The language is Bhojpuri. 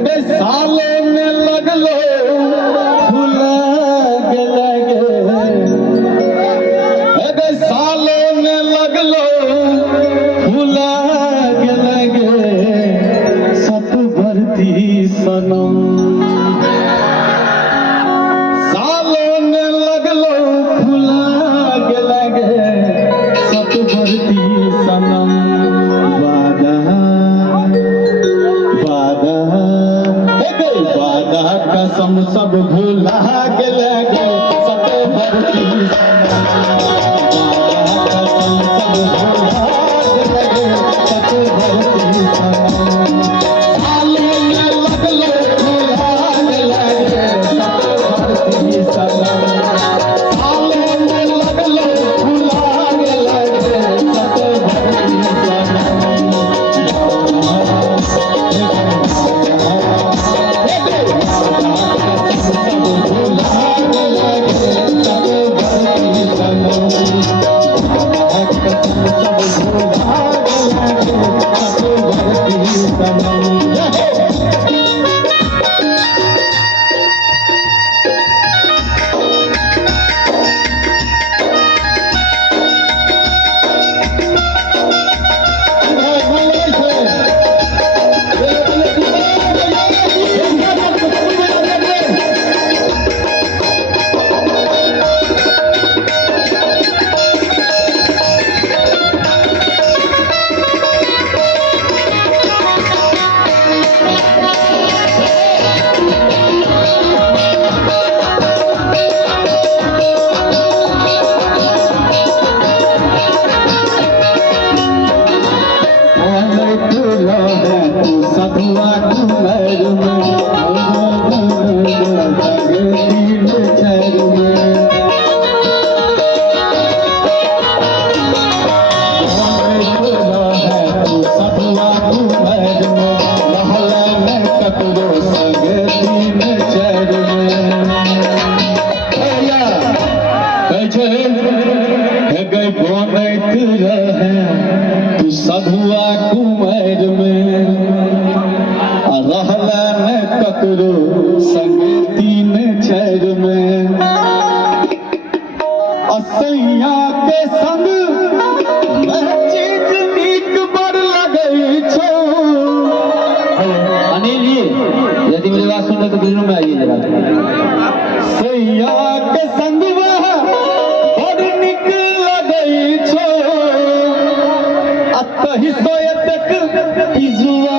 अगर साले में लगलो फूला लगे, अगर साले में लगलो फूला लगे, सत भरती सनम सालों में लगलो फूला लगे, सत भरती सनम कसम सब भूला लगे, सत भरती सधुआ कुमार में रहला न ककरो संग तीन चार में, असैया के संग चीज नीक बड़ लगे छो। अनिल जी यदि मेरी बात सुन रहे तो दिल्ली में आइए जरा। सैया के संग बड़ नीक लगे छो, अतहि सोयतक पिजुआ